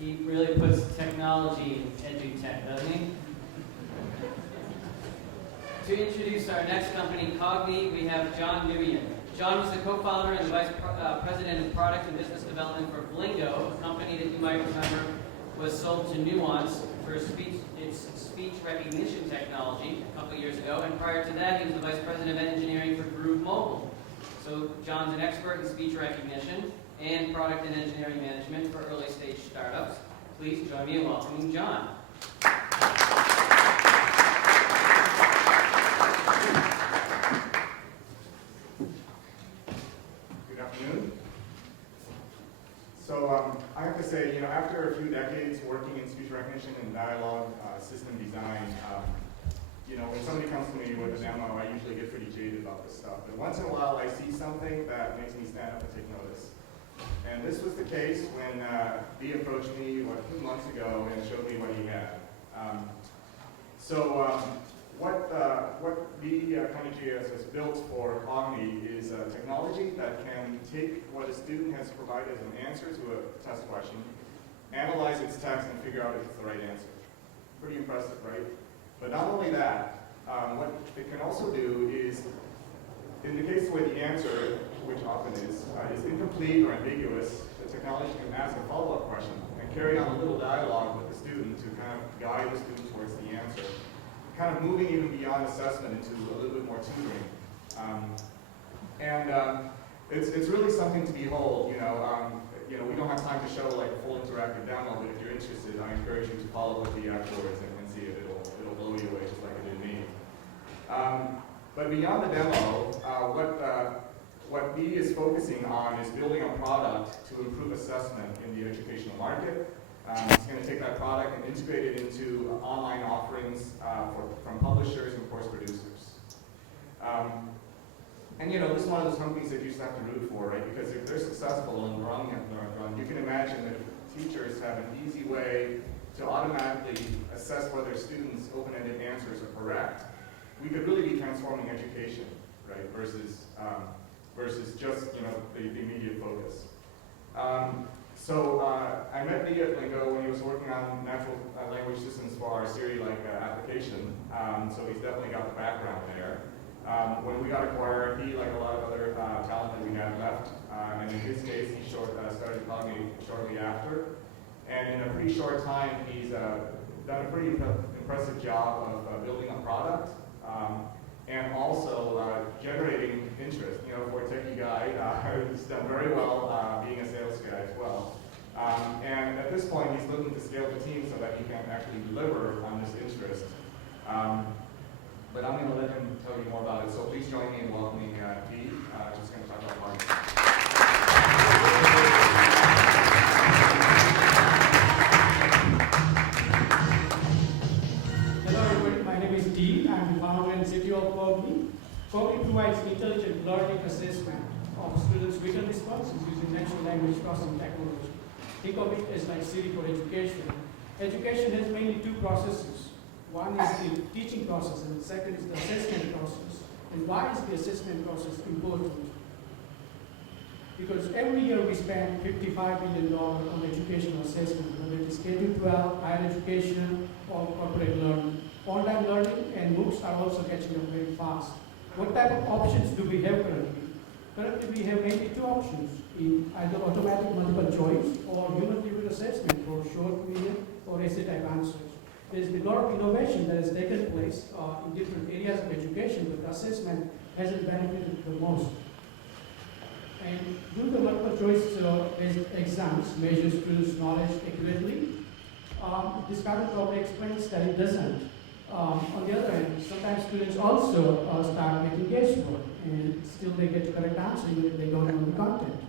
He really puts technology in edutech, doesn't he? To introduce our next company, Cognii, we have John Nguyen. John was the co-founder and the vice president of product and business development for Blingo, a company that you might remember was sold to Nuance for its speech recognition technology a couple years ago. And prior to that, he was the vice president of engineering for Groove Mobile. So John's an expert in speech recognition and product and engineering management for early stage startups. Please join me in welcoming John. Good afternoon. So I have to say, after a few decades working in speech recognition and dialogue system design, when somebody comes to me with a demo, I usually get pretty jaded about this stuff. But once in a while, I see something that makes me stand up and take notice. And this was the case when Dee approached me, a few months ago and showed me what he had. What Dee Cognii has built for Cognii is a technology that can take what a student has provided as an answer to a test question, analyze its text, and figure out if it's the right answer. Pretty impressive, right? But not only that, what it can also do is, in the case where the answer, which often is incomplete or ambiguous, the technology can ask a follow-up question and carry on a little dialogue with the student to kind of guide the student towards the answer, kind of moving even beyond assessment into a little bit more tutoring. It's really something to behold. We don't have time to show like a full interactive demo, but if you're interested, I encourage you to follow with the afterwards and see it. It'll blow you away just like it did me. But beyond the demo, what Dee is focusing on is building a product to improve assessment in the educational market. He's going to take that product and integrate it into online offerings from publishers and course producers. This is one of those companies that you just have to root for, right? Because if they're successful in the long run, you can imagine that if teachers have an easy way to automatically assess whether students' open-ended answers are correct, we could really be transforming education, right? Versus just the immediate focus. I met Dee at Blingo when he was working on natural language systems for our Siri-like application. So he's definitely got the background there. When we got acquired, he, like a lot of other talent that we had left, and in his case, he started Cognii shortly after. And in a pretty short time, he's done a pretty impressive job of building a product and also generating interest. For a techie guy, he's done very well being a sales guy as well. And at this point, he's looking to scale the team so that he can actually deliver on this interest. But I'm going to let him tell you more about it. So please join me in welcoming Dee. Just going to talk about marketing. Hello everybody, my name is Dee. I'm the founder and CTO of Cognii. Cognii provides intelligent learning assessment of students' written responses using natural language processing technology. Think of it as like Siri for education. Education has mainly two processes. One is the teaching process, and the second is the assessment process. And why is the assessment process important? Because every year we spend $55 billion on educational assessment, whether it is K-12, higher education, or corporate learning. Online learning and MOOCs are also catching up very fast. What type of options do we have currently? Currently we have mainly two options, in either automatic multiple choice or human-driven assessment for short, medium, or essay-type answers. There's been a lot of innovation that has taken place in different areas of education, but assessment hasn't benefited the most. And do the multiple choice exams measure students' knowledge accurately? This current probably explains that it doesn't. On the other hand, sometimes students also start making guesswork, and still they get the correct answer even if they don't know the content.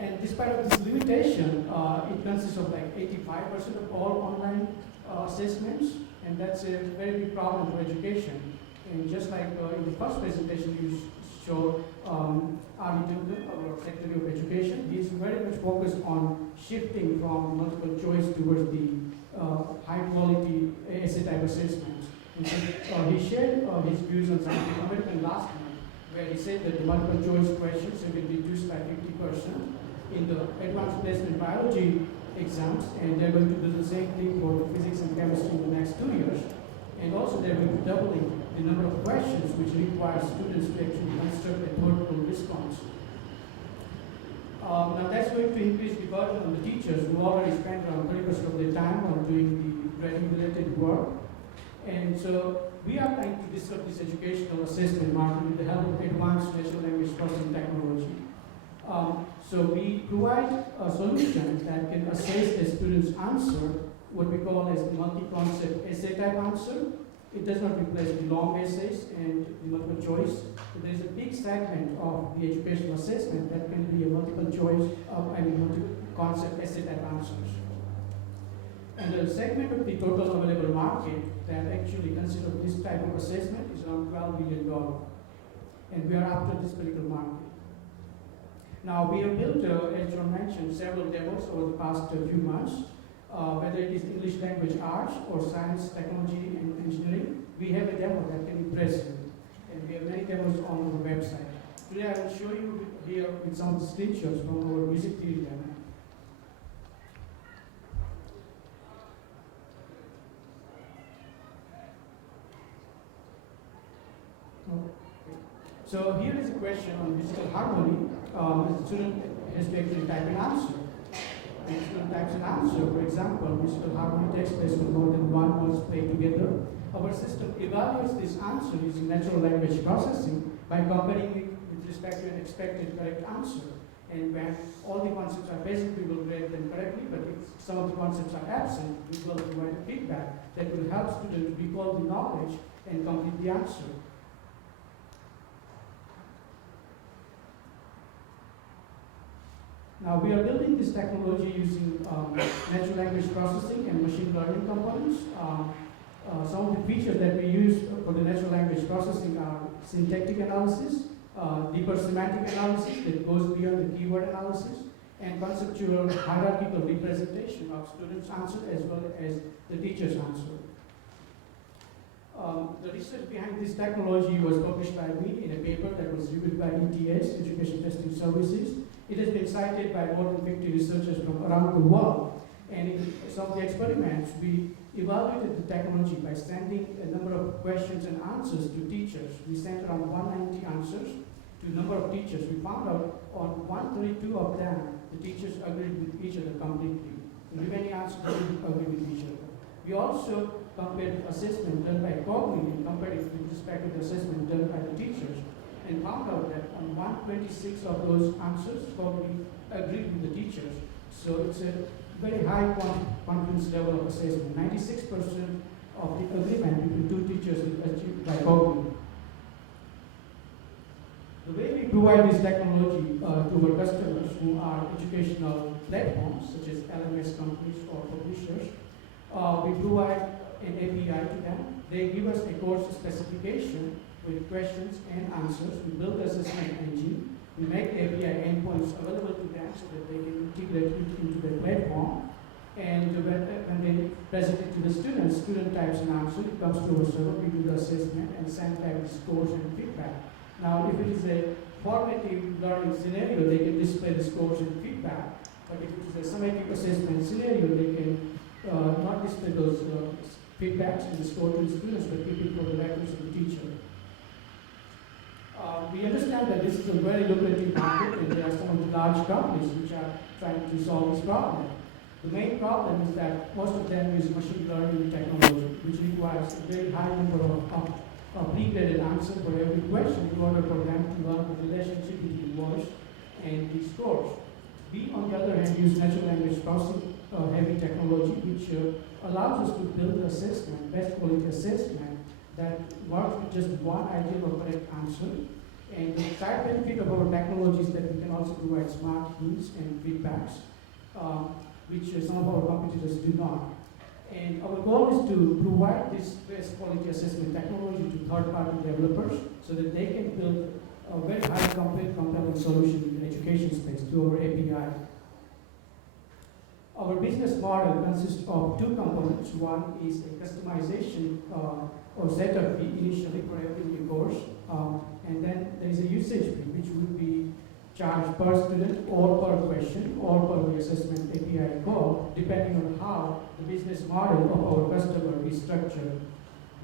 And despite of this limitation, it consists of like 85% of all online assessments, and that's a very big problem for education. And just like in the first presentation you showed, Ali Dundon, our Secretary of Education, he's very much focused on shifting from multiple choice towards the high quality essay type assessments. And so, he shared his views on Scientific American last month, where he said that the multiple choice questions have been reduced by 50%. In the advanced placement biology, exams, and they're going to do the same thing for physics and chemistry in the next 2 years. And also they're going to doubling the number of questions which require students to actually construct a thoughtful response. Now that's going to increase the burden on the teachers who already spend around 30% of their time on doing the grading-related work. And so we are trying to disrupt this educational assessment market with the help of advanced natural language processing technology. So we provide a solution that can assess the student's answer, what we call as the multi-concept essay type answer. It does not replace the long essays and the multiple choice. So there is a big segment of the educational assessment that can be a multiple choice multiple concept essay type answers. And the segment of the total available market that actually consists of this type of assessment is around $12 billion. And we are after this particular market. Now we have built, as John mentioned, several demos over the past few months. Whether it is English language arts or science, technology, and engineering, we have a demo that can be present. And we have many demos on our website. Today I will show you here with some of the screenshots from our music theory demo. So here is a question on musical harmony. The student has to actually type an answer. When the student types an answer, for example, musical harmony takes place when more than one notes play together. Our system evaluates this answer using natural language processing by comparing it with respect to an expected correct answer. And when all the concepts are present, we will grade them correctly, but if some of the concepts are absent, we will provide feedback that will help students recall the knowledge and complete the answer. Now we are building this technology using natural language processing and machine learning components. Some of the features that we use for the natural language processing are syntactic analysis, deeper semantic analysis that goes beyond the keyword analysis, and conceptual hierarchical representation of students' answer as well as the teacher's answer. The research behind this technology was published by me in a paper that was reviewed by ETS, Education Testing Services. It has been cited by more than 50 researchers from around the world. And in some of the experiments, we evaluated the technology by sending a number of questions and answers to teachers. We sent around 190 answers to a number of teachers. We found out on 132 of them, the teachers agreed with each other completely. The remaining answers didn't agree with each other. We also compared the assessment done by Cognii and compared it with respect to the assessment done by the teachers, and found out that on 126 of those answers, Cognii agreed with the teachers. So it's a very high confidence level of assessment. 96% of the agreement between two teachers is achieved by Cognii. The way we provide this technology to our customers who are educational platforms, such as LMS companies or publishers, we provide an API to them. They give us a course specification with questions and answers. We build the assessment engine. We make the API endpoints available to them so that they can integrate it into their platform. And when they present it to the student types an answer, it comes to our server, we do the assessment and send back the scores and feedback. Now, if it is a formative learning scenario, they can display the scores and feedback. But if it is a summative assessment scenario, they can not display those feedbacks and the score to the students, but keep it for the records of the teacher. We understand that this is a very lucrative market, and there are some of the large companies which are trying to solve this problem. The main problem is that most of them use machine learning technology, which requires a very high number of pre-graded answers for every question in order for them to learn the relationship between voice and the scores. We, on the other hand, use natural language processing heavy technology, which allows us to build assessment, best quality assessment, that works with just one ideal or correct answer. And the side benefit of our technology is that we can also provide smart hints and feedbacks, which some of our competitors do not. And our goal is to provide this best quality assessment technology to third-party developers so that they can build a very high compelling solution in the education space through our API. Our business model consists of two components. One is a customization or setup fee initially for every new course, and then there is a usage fee which would be charged per student or per question or per the assessment API call. depending on how the business model of our customer is structured.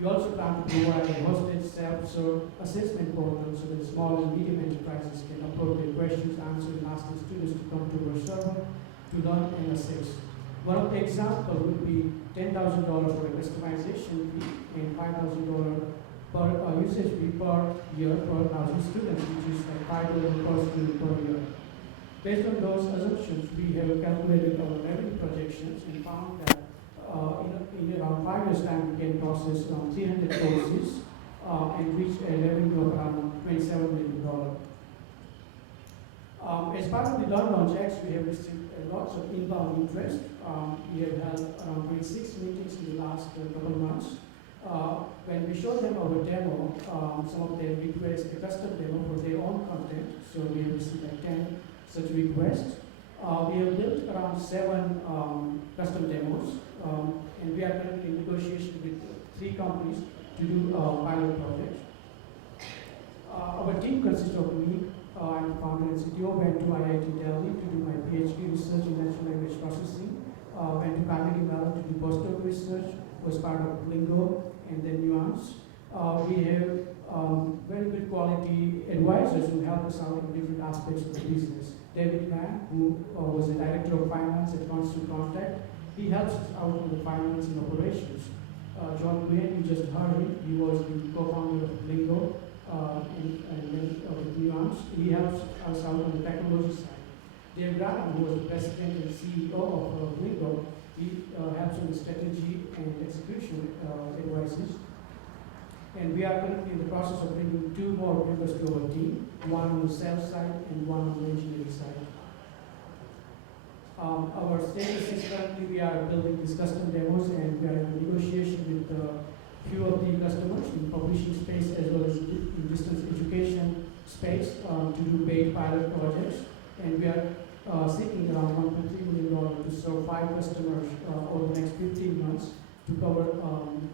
We also plan to provide a hosted self-serve assessment portal so that small and medium enterprises can upload their questions, answer, and ask the students to come to our server to learn and assess. One of the examples would be $10,000 for a customization fee and $5,000 per usage fee per year per 1,000 students, which is like $5 per student per year. Based on those assumptions, we have calculated our revenue projections and found that in around 5 years' time, we can process around 300 courses and reach a revenue of around $27 million. As part of the Learn Launch X, we have received lots of inbound interest. We have held around 26 meetings in the last couple of months. When we show them our demo, some of them request a custom demo for their own content. So we have received like 10 such requests. We have built around 7 custom demos, and we are currently in negotiation with 3 companies to do pilot projects. Our team consists of me. I'm the founder and CTO. Went to IIT Delhi to do my PhD research in natural language processing. Went to Cognii to do postdoc research. Was part of Lingo and then Nuance. We have very good quality advisors who help us out in different aspects of the business. David Mann, who was the director of finance at Constant Contact, he helps us out on the finance and operations. John Nguyen, you just heard him, he was the co-founder of Lingo and then of Nuance. He helps us out on the technology side. Dave Graham, who was the president and CEO of Lingo, he helps on the strategy and execution advices. And we are currently in the process of bringing 2 more members to our team, one on the sales side and one on the engineering side. Our status is currently we are building these custom demos and we are in negotiation with a few of the customers in publishing space as well as in distance education space to do paid pilot projects. And we are seeking around $1.3 million to serve 5 customers over the next 15 months to cover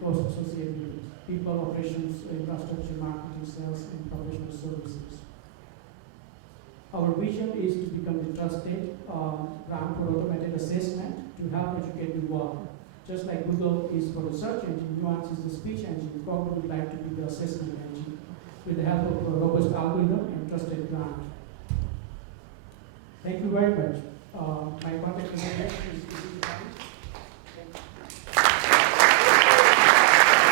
costs associated with people, operations, infrastructure, marketing, sales, and professional services. Our vision is to become the trusted brand for automated assessment to help educate the world. Just like Google is for the search engine, Nuance is the speech engine, Cognii would like to be the assessment engine with the help of a robust algorithm and trusted brand. Thank you very much. My contact information is